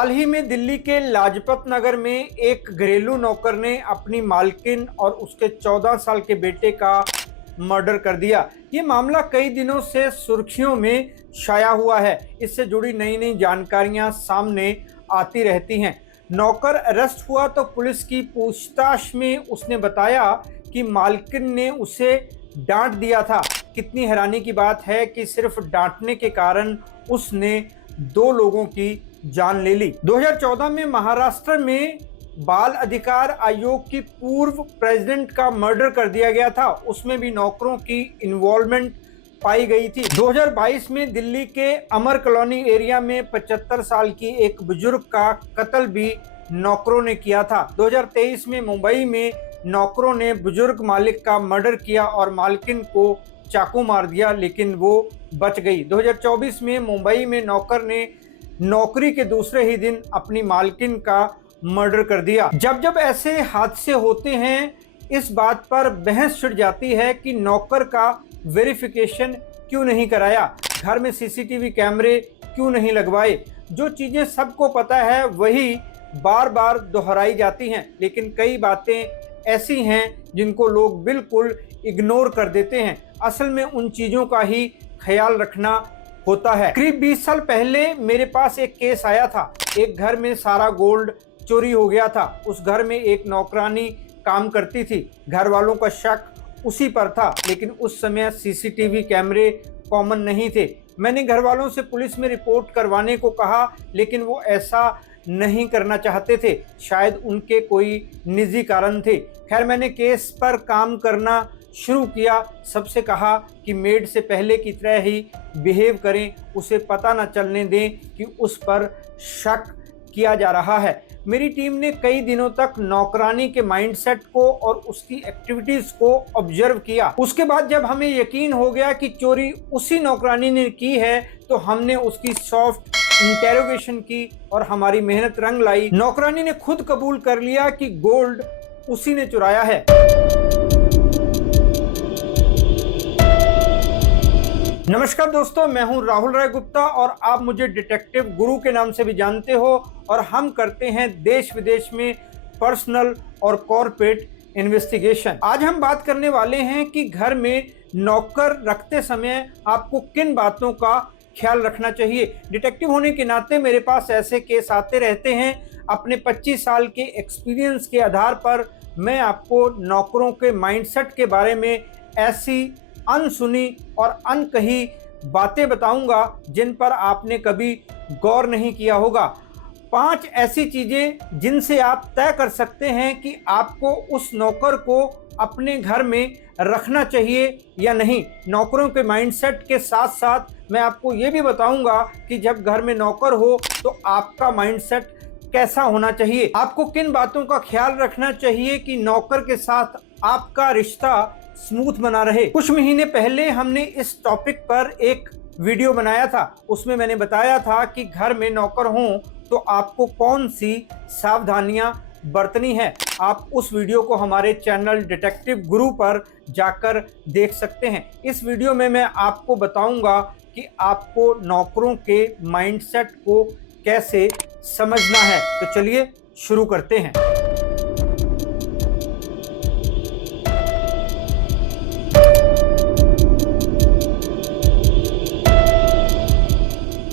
हाल ही में दिल्ली के लाजपत नगर में एक घरेलू नौकर ने अपनी मालकिन और उसके 14 साल के बेटे का मर्डर कर दिया। ये मामला कई दिनों से सुर्खियों में छाया हुआ है। इससे जुड़ी नई नई जानकारियां सामने आती रहती हैं। नौकर अरेस्ट हुआ तो पुलिस की पूछताछ में उसने बताया कि मालकिन ने उसे डांट दिया था। कितनी हैरानी की बात है कि सिर्फ डांटने के कारण उसने 2 लोगों की जान ले ली। 2014 में महाराष्ट्र में बाल अधिकार आयोग की पूर्व प्रेसिडेंट का मर्डर कर दिया गया था। उसमें भी नौकरों की इन्वॉल्वमेंट पाई गई थी। 2022 में दिल्ली के अमर कॉलोनी एरिया में 75 साल की एक बुजुर्ग का कत्ल भी नौकरों ने किया था। 2023 में मुंबई में नौकरों ने बुजुर्ग मालिक का मर्डर किया और मालकिन को चाकू मार दिया, लेकिन वो बच गई। 2024 में मुंबई में नौकर ने नौकरी के दूसरे ही दिन अपनी मालकिन का मर्डर कर दिया। जब जब ऐसे हादसे होते हैं, इस बात पर बहस छिड़ जाती है कि नौकर का वेरिफिकेशन क्यों नहीं कराया, घर में सीसीटीवी कैमरे क्यों नहीं लगवाए। जो चीजें सबको पता है वही बार बार दोहराई जाती हैं, लेकिन कई बातें ऐसी हैं जिनको लोग बिल्कुल इग्नोर कर देते हैं। असल में उन चीजों का ही ख्याल रखना होता है। करीब 20 साल पहले मेरे पास एक केस आया था। एक घर में सारा गोल्ड चोरी हो गया था। उस घर में एक नौकरानी काम करती थी। घर वालों का शक उसी पर था, लेकिन उस समय सीसीटीवी कैमरे कॉमन नहीं थे। मैंने घर वालों से पुलिस में रिपोर्ट करवाने को कहा, लेकिन वो ऐसा नहीं करना चाहते थे। शायद उनके कोई निजी कारण थे। खैर, मैंने केस पर काम करना शुरू किया। सबसे कहा कि मेड से पहले की तरह ही बिहेव करें, उसे पता न चलने दें कि उस पर शक किया जा रहा है। मेरी टीम ने कई दिनों तक नौकरानी के माइंडसेट को और उसकी एक्टिविटीज को ऑब्जर्व किया। उसके बाद जब हमें यकीन हो गया कि चोरी उसी नौकरानी ने की है, तो हमने उसकी सॉफ्ट इंटेरोगेशन की और हमारी मेहनत रंग लाई। नौकरानी ने खुद कबूल कर लिया कि गोल्ड उसी ने चुराया है। नमस्कार दोस्तों, मैं हूं राहुल राय गुप्ता और आप मुझे डिटेक्टिव गुरु के नाम से भी जानते हो। और हम करते हैं देश विदेश में पर्सनल और कॉर्पोरेट इन्वेस्टिगेशन। आज हम बात करने वाले हैं कि घर में नौकर रखते समय आपको किन बातों का ख्याल रखना चाहिए। डिटेक्टिव होने के नाते मेरे पास ऐसे केस आते रहते हैं। अपने 25 साल के एक्सपीरियंस के आधार पर मैं आपको नौकरों के माइंडसेट के बारे में ऐसी अनसुनी और अनकही बातें बताऊंगा जिन पर आपने कभी गौर नहीं किया होगा। 5 ऐसी चीजें जिनसे आप तय कर सकते हैं कि आपको उस नौकर को अपने घर में रखना चाहिए या नहीं। नौकरों के माइंडसेट के साथ साथ मैं आपको ये भी बताऊंगा कि जब घर में नौकर हो तो आपका माइंडसेट कैसा होना चाहिए। आपको किन बातों का ख्याल रखना चाहिए कि नौकर के साथ आपका रिश्ता स्मूथ बना रहे। कुछ महीने पहले हमने इस टॉपिक पर एक वीडियो बनाया था। उसमें मैंने बताया था कि घर में नौकर हों तो आपको कौन सी सावधानियां बरतनी है। आप उस वीडियो को हमारे चैनल डिटेक्टिव गुरु पर जाकर देख सकते हैं। इस वीडियो में मैं आपको बताऊंगा कि आपको नौकरों के माइंडसेट को कैसे समझना है। तो चलिए शुरू करते हैं।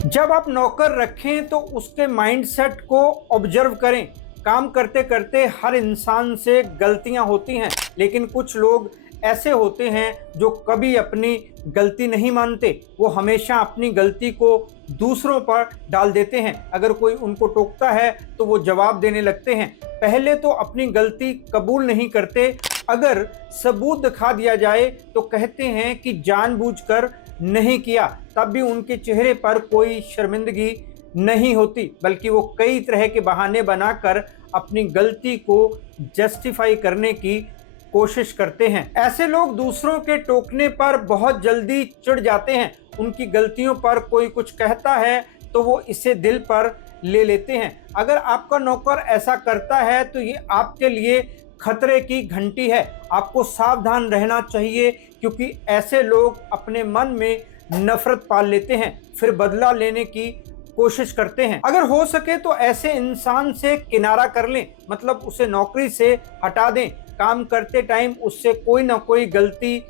जब आप नौकर रखें तो उसके माइंडसेट को ऑब्जर्व करें। काम करते करते हर इंसान से गलतियां होती हैं, लेकिन कुछ लोग ऐसे होते हैं जो कभी अपनी गलती नहीं मानते। वो हमेशा अपनी गलती को दूसरों पर डाल देते हैं। अगर कोई उनको टोकता है तो वो जवाब देने लगते हैं। पहले तो अपनी गलती कबूल नहीं करते। अगर सबूत दिखा दिया जाए तो कहते हैं कि जानबूझकर नहीं किया। तब भी उनके चेहरे पर कोई शर्मिंदगी नहीं होती, बल्कि वो कई तरह के बहाने बनाकर अपनी गलती को जस्टिफाई करने की कोशिश करते हैं। ऐसे लोग दूसरों के टोकने पर बहुत जल्दी चिढ़ जाते हैं। उनकी गलतियों पर कोई कुछ कहता है तो वो इसे दिल पर ले लेते हैं। अगर आपका नौकर ऐसा करता है तो ये आपके लिए खतरे की घंटी है। आपको सावधान रहना चाहिए, क्योंकि ऐसे लोग अपने मन में नफरत पाल लेते हैं, फिर बदला लेने की कोशिश करते हैं। अगर हो सके तो ऐसे इंसान से किनारा कर लें, मतलब उसे नौकरी से हटा दें। काम करते टाइम उससे कोई ना कोई गलती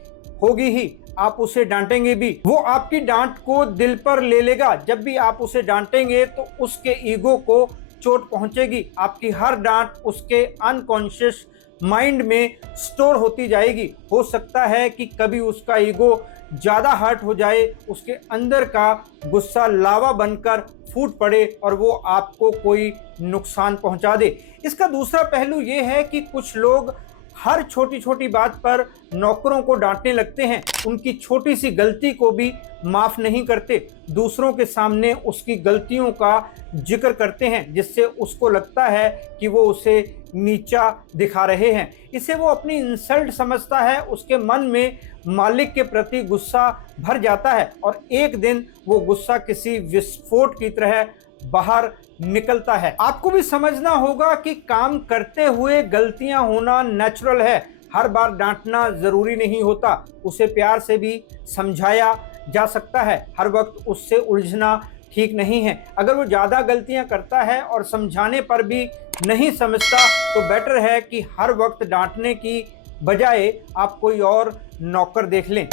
होगी ही, आप उसे डांटेंगे भी, वो आपकी डांट को दिल पर ले लेगा। जब भी आप उसे डांटेंगे तो उसके ईगो को चोट पहुंचेगी। आपकी हर डांट उसके अनकॉन्शियस माइंड में स्टोर होती जाएगी। हो सकता है कि कभी उसका ईगो ज़्यादा हर्ट हो जाए, उसके अंदर का गुस्सा लावा बनकर फूट पड़े और वो आपको कोई नुकसान पहुंचा दे। इसका दूसरा पहलू ये है कि कुछ लोग हर छोटी छोटी बात पर नौकरों को डांटने लगते हैं, उनकी छोटी सी गलती को भी माफ़ नहीं करते, दूसरों के सामने उसकी गलतियों का जिक्र करते हैं, जिससे उसको लगता है कि वो उसे नीचा दिखा रहे हैं। इसे वो अपनी इंसल्ट समझता है, उसके मन में मालिक के प्रति गुस्सा भर जाता है और एक दिन वो गुस्सा किसी विस्फोट की तरह बाहर निकलता है। आपको भी समझना होगा कि काम करते हुए गलतियां होना नेचुरल है। हर बार डांटना जरूरी नहीं होता, उसे प्यार से भी समझाया जा सकता है। हर वक्त उससे उलझना ठीक नहीं है। अगर वो ज़्यादा गलतियां करता है और समझाने पर भी नहीं समझता तो बेटर है कि हर वक्त डांटने की बजाय आप कोई और नौकर देख लें।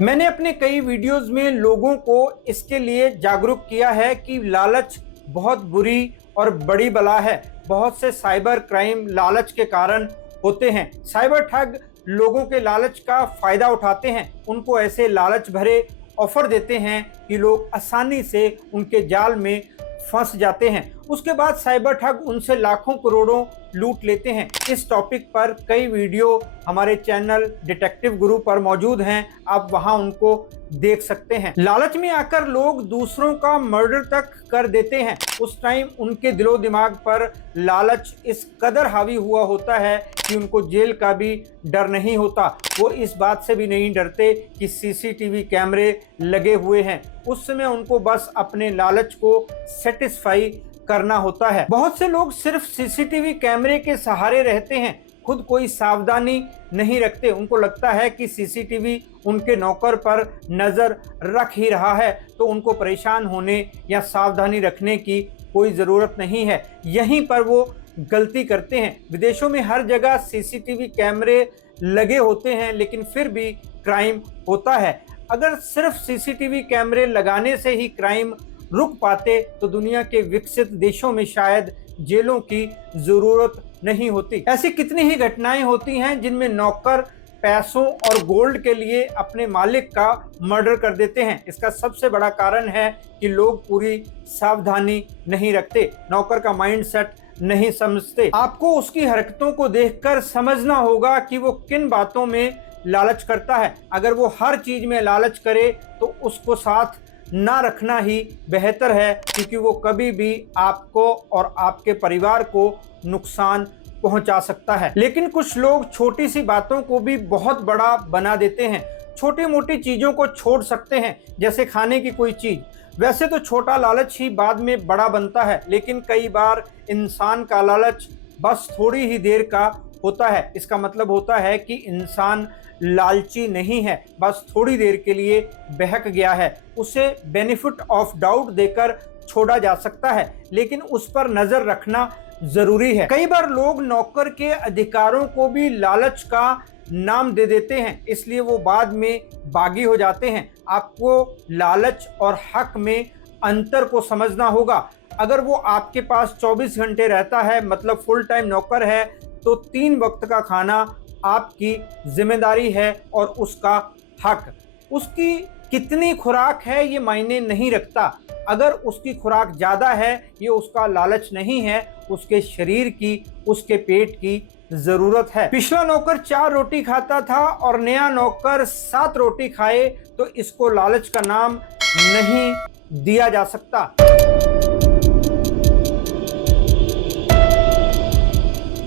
मैंने अपने कई वीडियोस में लोगों को इसके लिए जागरूक किया है कि लालच बहुत बुरी और बड़ी बला है। बहुत से साइबर क्राइम लालच के कारण होते हैं। साइबर ठग लोगों के लालच का फायदा उठाते हैं, उनको ऐसे लालच भरे ऑफर देते हैं कि लोग आसानी से उनके जाल में फंस जाते हैं। उसके बाद साइबर ठग उनसे लाखों करोड़ों लूट लेते हैं। इस टॉपिक पर कई वीडियो हमारे चैनल डिटेक्टिव गुरु पर मौजूद हैं, आप वहां उनको देख सकते हैं। लालच में आकर लोग दूसरों का मर्डर तक कर देते हैं। उस टाइम उनके दिलो दिमाग पर लालच इस कदर हावी हुआ होता है कि उनको जेल का भी डर नहीं होता। वो इस बात से भी नहीं डरते कि सीसीटीवी कैमरे लगे हुए हैं। उस समय उनको बस अपने लालच को सेटिस्फाई करना होता है। बहुत से लोग सिर्फ सीसीटीवी कैमरे के सहारे रहते हैं, खुद कोई सावधानी नहीं रखते। उनको लगता है कि सीसीटीवी उनके नौकर पर नज़र रख ही रहा है, तो उनको परेशान होने या सावधानी रखने की कोई ज़रूरत नहीं है। यहीं पर वो गलती करते हैं। विदेशों में हर जगह सीसीटीवी कैमरे लगे होते हैं, लेकिन फिर भी क्राइम होता है। अगर सिर्फ सीसीटीवी कैमरे लगाने से ही क्राइम रुक पाते तो दुनिया के विकसित देशों में शायद जेलों की जरूरत नहीं होती। ऐसी कितनी ही घटनाएं होती हैं जिनमें नौकर पैसों और गोल्ड के लिए अपने मालिक का मर्डर कर देते हैं। इसका सबसे बड़ा कारण है कि लोग पूरी सावधानी नहीं रखते, नौकर का माइंडसेट नहीं समझते। आपको उसकी हरकतों को देखकर समझना होगा कि वो किन बातों में लालच करता है। अगर वो हर चीज में लालच करे तो उसको साथ ना रखना ही बेहतर है, क्योंकि वो कभी भी आपको और आपके परिवार को नुकसान पहुंचा सकता है। लेकिन कुछ लोग छोटी सी बातों को भी बहुत बड़ा बना देते हैं। छोटी मोटी चीज़ों को छोड़ सकते हैं, जैसे खाने की कोई चीज़। वैसे तो छोटा लालच ही बाद में बड़ा बनता है, लेकिन कई बार इंसान का लालच बस थोड़ी ही देर का होता है। इसका मतलब होता है कि इंसान लालची नहीं है, बस थोड़ी देर के लिए बहक गया है। उसे बेनिफिट ऑफ डाउट देकर छोड़ा जा सकता है, लेकिन उस पर नज़र रखना ज़रूरी है। कई बार लोग नौकर के अधिकारों को भी लालच का नाम दे देते हैं, इसलिए वो बाद में बागी हो जाते हैं। आपको लालच और हक में अंतर को समझना होगा। अगर वो आपके पास 24 घंटे रहता है, मतलब फुल टाइम नौकर है, तो 3 वक्त का खाना आपकी जिम्मेदारी है और उसका हक। उसकी कितनी खुराक है ये मायने नहीं रखता। अगर उसकी खुराक ज़्यादा है, ये उसका लालच नहीं है, उसके शरीर की, उसके पेट की ज़रूरत है। पिछला नौकर 4 रोटी खाता था और नया नौकर 7 रोटी खाए, तो इसको लालच का नाम नहीं दिया जा सकता।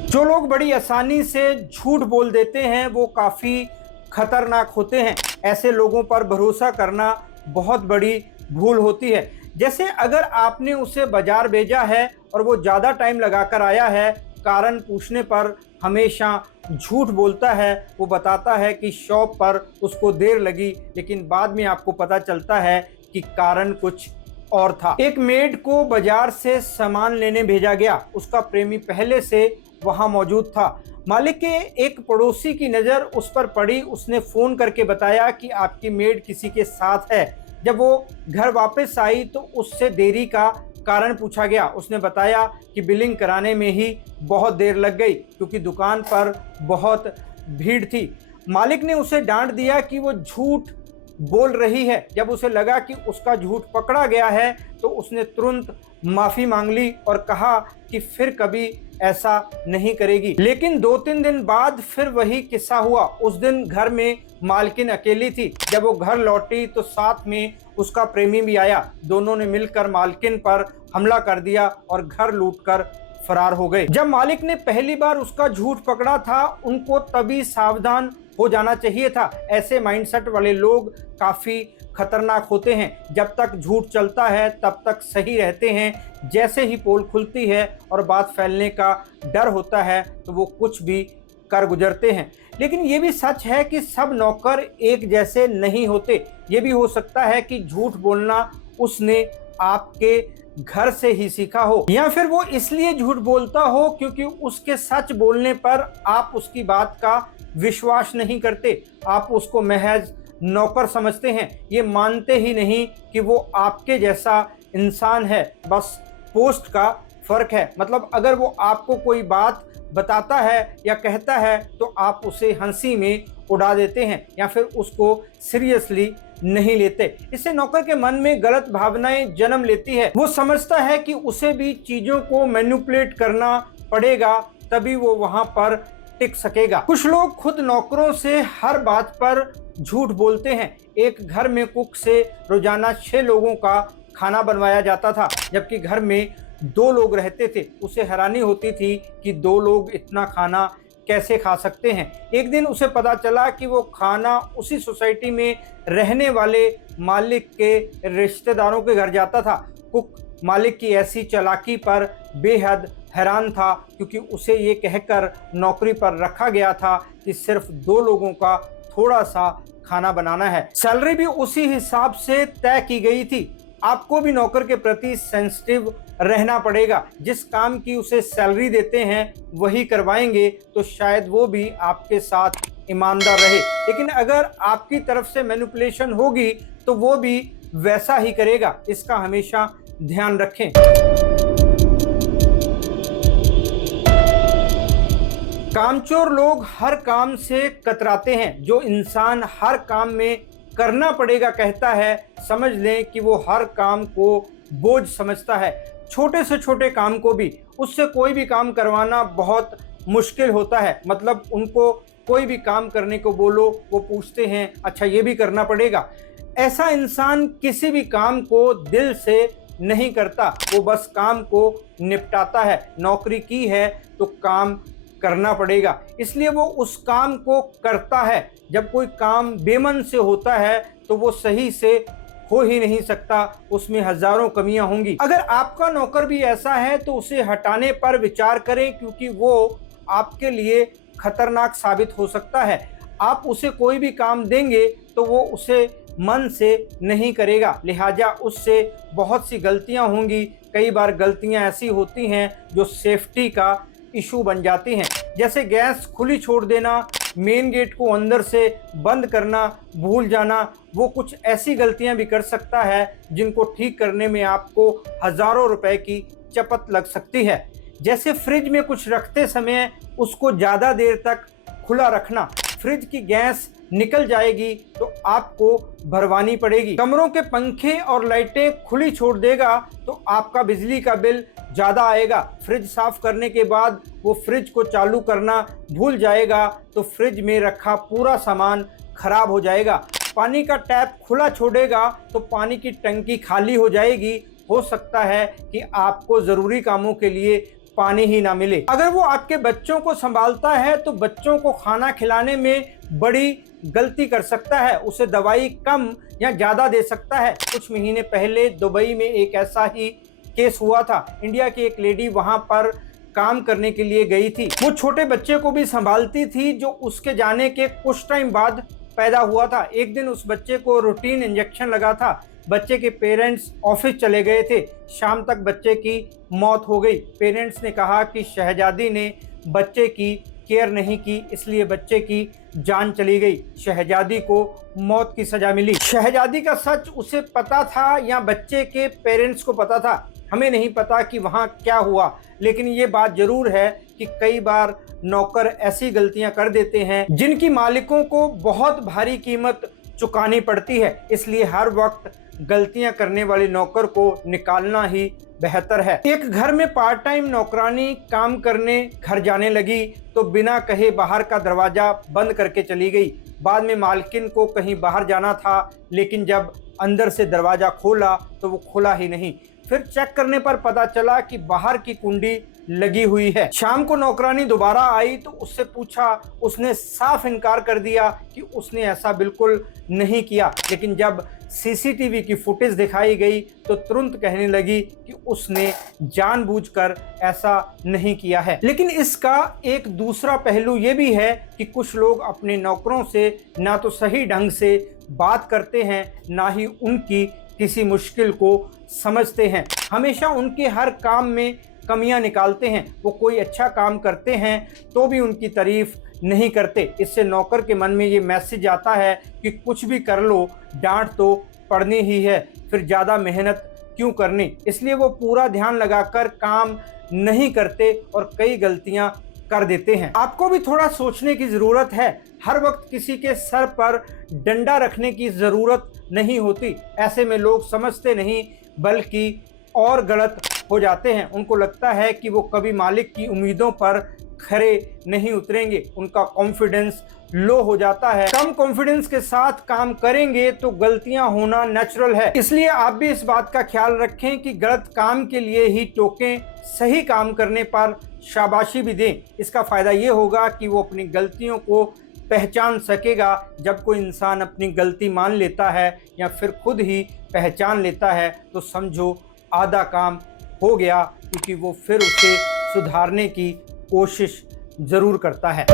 जो लोग बड़ी आसानी से झूठ बोल देते हैं वो काफ़ी खतरनाक होते हैं। ऐसे लोगों पर भरोसा करना बहुत बड़ी भूल होती है। जैसे अगर आपने उसे बाजार भेजा है और वो ज़्यादा टाइम लगाकर आया है, कारण पूछने पर हमेशा झूठ बोलता है। वो बताता है कि शॉप पर उसको देर लगी, लेकिन बाद में आपको पता चलता है कि कारण कुछ और था। एक मेड को बाजार से सामान लेने भेजा गया। उसका प्रेमी पहले से वहां मौजूद था। मालिक के एक पड़ोसी की नज़र उस पर पड़ी। उसने फ़ोन करके बताया कि आपकी मेड किसी के साथ है। जब वो घर वापस आई तो उससे देरी का कारण पूछा गया। उसने बताया कि बिलिंग कराने में ही बहुत देर लग गई क्योंकि दुकान पर बहुत भीड़ थी। मालिक ने उसे डांट दिया कि वो झूठ बोल रही है। जब उसे लगा कि उसका झूठ पकड़ा गया है तो उसने तुरंत माफ़ी मांग ली और कहा कि फिर कभी ऐसा नहीं करेगी। लेकिन 2-3 दिन बाद फिर वही किस्सा हुआ। उस दिन घर में मालकिन अकेली थी। जब वो घर लौटी तो साथ में उसका प्रेमी भी आया। दोनों ने मिलकर मालकिन पर हमला कर दिया और घर लूटकर फरार हो गए। जब मालिक ने पहली बार उसका झूठ पकड़ा था, उनको तभी सावधान हो जाना चाहिए था। ऐसे माइंडसेट वाले लोग काफ़ी खतरनाक होते हैं। जब तक झूठ चलता है तब तक सही रहते हैं। जैसे ही पोल खुलती है और बात फैलने का डर होता है तो वो कुछ भी कर गुजरते हैं। लेकिन ये भी सच है कि सब नौकर एक जैसे नहीं होते। ये भी हो सकता है कि झूठ बोलना उसने आपके घर से ही सीखा हो, या फिर वो इसलिए झूठ बोलता हो क्योंकि उसके सच बोलने पर आप उसकी बात का विश्वास नहीं करते। आप उसको महज नौकर समझते हैं। ये मानते ही नहीं कि वो आपके जैसा इंसान है। बस पोस्ट का फर्क है। मतलब अगर वो आपको कोई बात बताता है या कहता है तो आप उसे हंसी में उड़ा देते हैं या फिर उसको सीरियसली नहीं लेते। इससे नौकर के मन में गलत भावनाएं जन्म लेती है। वो समझता है कि उसे भी चीज़ों को मैनिपुलेट करना पड़ेगा, तभी वो वहाँ पर टिक सकेगा। कुछ लोग खुद नौकरों से हर बात पर झूठ बोलते हैं। एक घर में कुक से रोजाना 6 लोगों का खाना बनवाया जाता था, जबकि घर में 2 लोग रहते थे। उसे हैरानी होती थी कि 2 लोग इतना खाना कैसे खा सकते हैं। एक दिन उसे पता चला कि वो खाना उसी सोसाइटी में रहने वाले मालिक के रिश्तेदारों के घर जाता था। कुक मालिक की ऐसी चालाकी पर बेहद हैरान था क्योंकि उसे ये कहकर नौकरी पर रखा गया था कि सिर्फ 2 लोगों का थोड़ा सा खाना बनाना है। सैलरी भी उसी हिसाब से तय की गई थी। आपको भी नौकर के प्रति सेंसिटिव रहना पड़ेगा। जिस काम की उसे सैलरी देते हैं वही करवाएंगे तो शायद वो भी आपके साथ ईमानदार रहे। लेकिन अगर आपकी तरफ से मैनिपुलेशन होगी तो वो भी वैसा ही करेगा। इसका हमेशा ध्यान रखें। कामचोर लोग हर काम से कतराते हैं। जो इंसान हर काम में करना पड़ेगा कहता है, समझ लें कि वो हर काम को बोझ समझता है। छोटे से छोटे काम को भी उससे कोई भी काम करवाना बहुत मुश्किल होता है। मतलब उनको कोई भी काम करने को बोलो, वो पूछते हैं अच्छा ये भी करना पड़ेगा। ऐसा इंसान किसी भी काम को दिल से नहीं करता, वो बस काम को निपटाता है। नौकरी की है तो काम करना पड़ेगा, इसलिए वो उस काम को करता है। जब कोई काम बेमन से होता है तो वो सही से हो ही नहीं सकता, उसमें हजारों कमियां होंगी। अगर आपका नौकर भी ऐसा है तो उसे हटाने पर विचार करें क्योंकि वो आपके लिए खतरनाक साबित हो सकता है। आप उसे कोई भी काम देंगे तो वो उसे मन से नहीं करेगा, लिहाजा उससे बहुत सी गलतियां होंगी। कई बार गलतियां ऐसी होती हैं जो सेफ्टी का इशू बन जाती हैं, जैसे गैस खुली छोड़ देना, मेन गेट को अंदर से बंद करना, भूल जाना। वो कुछ ऐसी गलतियां भी कर सकता है जिनको ठीक करने में आपको हज़ारों रुपए की चपत लग सकती है। जैसे फ्रिज में कुछ रखते समय उसको ज़्यादा देर तक खुला रखना, फ्रिज की गैस निकल जाएगी तो आपको भरवानी पड़ेगी। कमरों के पंखे और लाइटें खुली छोड़ देगा तो आपका बिजली का बिल ज़्यादा आएगा। फ्रिज साफ करने के बाद वो फ्रिज को चालू करना भूल जाएगा तो फ्रिज में रखा पूरा सामान खराब हो जाएगा। पानी का टैप खुला छोड़ेगा तो पानी की टंकी खाली हो जाएगी। हो सकता है कि आपको ज़रूरी कामों के लिए पानी ही ना मिले। अगर वो आपके बच्चों को संभालता है तो बच्चों को खाना खिलाने में बड़ी गलती कर सकता है। उसे दवाई कम या ज़्यादा दे सकता है। कुछ महीने पहले दुबई में एक ऐसा ही केस हुआ था। इंडिया की एक लेडी वहाँ पर काम करने के लिए गई थी। वो छोटे बच्चे को भी संभालती थी जो उसके जाने के कुछ टाइम बाद पैदा हुआ था। एक दिन उस बच्चे को रूटीन इंजेक्शन लगा था। बच्चे के पेरेंट्स ऑफिस चले गए थे। शाम तक बच्चे की मौत हो गई। पेरेंट्स ने कहा कि शहजादी ने बच्चे की केयर नहीं की, इसलिए बच्चे की जान चली गई। शहजादी को मौत की सजा मिली। शहजादी का सच उसे पता था या बच्चे के पेरेंट्स को पता था, हमें नहीं पता कि वहाँ क्या हुआ, लेकिन ये बात जरूर है कि कई बार नौकर ऐसी गलतियां कर देते हैं जिनकी मालिकों को बहुत भारी कीमत चुकानी पड़ती है। इसलिए हर वक्त गलतियां करने वाले नौकर को निकालना ही बेहतर है। एक घर में पार्ट टाइम नौकरानी काम करने घर जाने लगी तो बिना कहे बाहर का दरवाजा बंद करके चली गई। बाद में मालकिन को कहीं बाहर जाना था, लेकिन जब अंदर से दरवाजा खोला तो वो खुला ही नहीं। फिर चेक करने पर पता चला कि बाहर की कुंडी लगी हुई है। शाम को नौकरानी दोबारा आई तो उससे पूछा, उसने साफ इनकार कर दिया कि उसने ऐसा बिल्कुल नहीं किया। लेकिन जब सीसीटीवी की फुटेज दिखाई गई तो तुरंत कहने लगी कि उसने जानबूझकर ऐसा नहीं किया है। लेकिन इसका एक दूसरा पहलू ये भी है कि कुछ लोग अपने नौकरों से ना तो सही ढंग से बात करते हैं, ना ही उनकी किसी मुश्किल को समझते हैं। हमेशा उनके हर काम में कमियां निकालते हैं। वो कोई अच्छा काम करते हैं तो भी उनकी तारीफ नहीं करते। इससे नौकर के मन में ये मैसेज आता है कि कुछ भी कर लो, डांट तो पड़नी ही है, फिर ज़्यादा मेहनत क्यों करनी। इसलिए वो पूरा ध्यान लगाकर काम नहीं करते और कई गलतियां कर देते हैं। आपको भी थोड़ा सोचने की ज़रूरत है। हर वक्त किसी के सर पर डंडा रखने की ज़रूरत नहीं होती। ऐसे में लोग समझते नहीं बल्कि और गलत हो जाते हैं। उनको लगता है कि वो कभी मालिक की उम्मीदों पर खरे नहीं उतरेंगे। उनका कॉन्फिडेंस लो हो जाता है। कम कॉन्फिडेंस के साथ काम करेंगे तो गलतियां होना नेचुरल है। इसलिए आप भी इस बात का ख्याल रखें कि गलत काम के लिए ही टोकें, सही काम करने पर शाबाशी भी दें। इसका फ़ायदा ये होगा कि वो अपनी गलतियों को पहचान सकेगा। जब कोई इंसान अपनी गलती मान लेता है या फिर खुद ही पहचान लेता है तो समझो आधा काम हो गया, क्योंकि वो फिर उसे सुधारने की कोशिश ज़रूर करता है।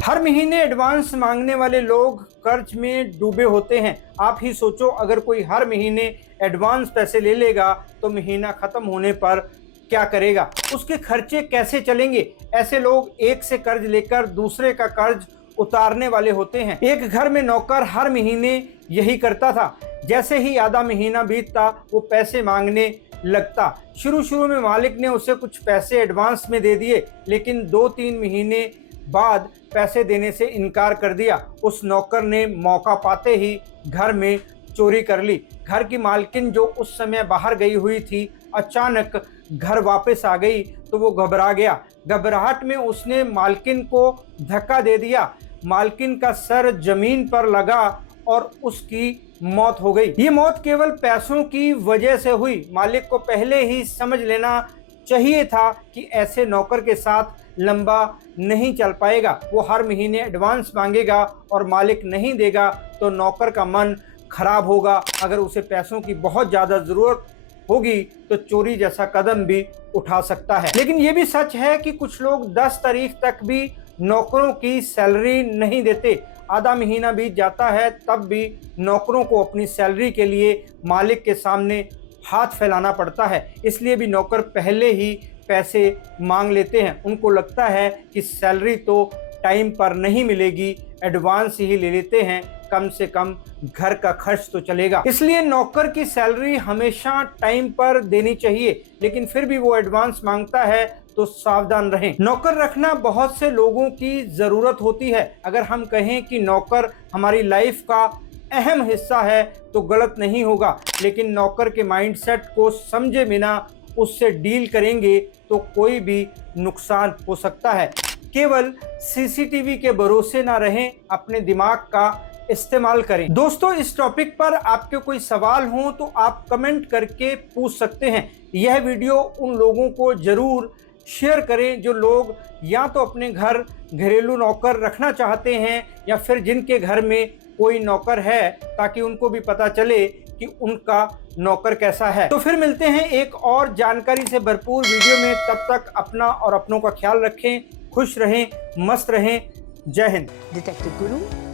हर महीने एडवांस मांगने वाले लोग कर्ज में डूबे होते हैं। आप ही सोचो, अगर कोई हर महीने एडवांस पैसे ले लेगा तो महीना ख़त्म होने पर क्या करेगा, उसके खर्चे कैसे चलेंगे। ऐसे लोग एक से कर्ज लेकर दूसरे का कर्ज उतारने वाले होते हैं। एक घर में नौकर हर महीने यही करता था। जैसे ही आधा महीना बीतता वो पैसे मांगने लगता। शुरू में मालिक ने उसे कुछ पैसे एडवांस में दे दिए, लेकिन 2-3 महीने बाद पैसे देने से इनकार कर दिया। उस नौकर ने मौका पाते ही घर में चोरी कर ली। घर की मालकिन जो उस समय बाहर गई हुई थी, अचानक घर वापस आ गई तो वो घबरा गया। घबराहट में उसने मालकिन को धक्का दे दिया। मालकिन का सर जमीन पर लगा और उसकी मौत हो गई। ये मौत केवल पैसों की वजह से हुई। मालिक को पहले ही समझ लेना चाहिए था कि ऐसे नौकर के साथ लंबा नहीं चल पाएगा। वो हर महीने एडवांस मांगेगा और मालिक नहीं देगा तो नौकर का मन खराब होगा। अगर उसे पैसों की बहुत ज़्यादा ज़रूरत होगी तो चोरी जैसा कदम भी उठा सकता है। लेकिन ये भी सच है कि कुछ लोग 10 तारीख तक भी नौकरों की सैलरी नहीं देते। आधा महीना बीत जाता है तब भी नौकरों को अपनी सैलरी के लिए मालिक के सामने हाथ फैलाना पड़ता है। इसलिए भी नौकर पहले ही पैसे मांग लेते हैं। उनको लगता है कि सैलरी तो टाइम पर नहीं मिलेगी, एडवांस ही ले लेते हैं, कम से कम घर का खर्च तो चलेगा। इसलिए नौकर की सैलरी हमेशा टाइम पर देनी चाहिए, लेकिन फिर भी वो एडवांस मांगता है तो सावधान रहें। नौकर रखना बहुत से लोगों की ज़रूरत होती है। अगर हम कहें कि नौकर हमारी लाइफ का अहम हिस्सा है तो गलत नहीं होगा, लेकिन नौकर के माइंडसेट को समझे बिना उससे डील करेंगे तो कोई भी नुकसान हो सकता है। केवल सीसीटीवी के भरोसे ना रहें, अपने दिमाग का इस्तेमाल करें। दोस्तों, इस टॉपिक पर आपके कोई सवाल हो तो आप कमेंट करके पूछ सकते हैं। यह वीडियो उन लोगों को ज़रूर शेयर करें जो लोग या तो अपने घर घरेलू नौकर रखना चाहते हैं या फिर जिनके घर में कोई नौकर है, ताकि उनको भी पता चले कि उनका नौकर कैसा है। तो फिर मिलते हैं एक और जानकारी से भरपूर वीडियो में। तब तक अपना और अपनों का ख्याल रखें, खुश रहें, मस्त रहें। जय हिंद। डिटेक्टिव गुरु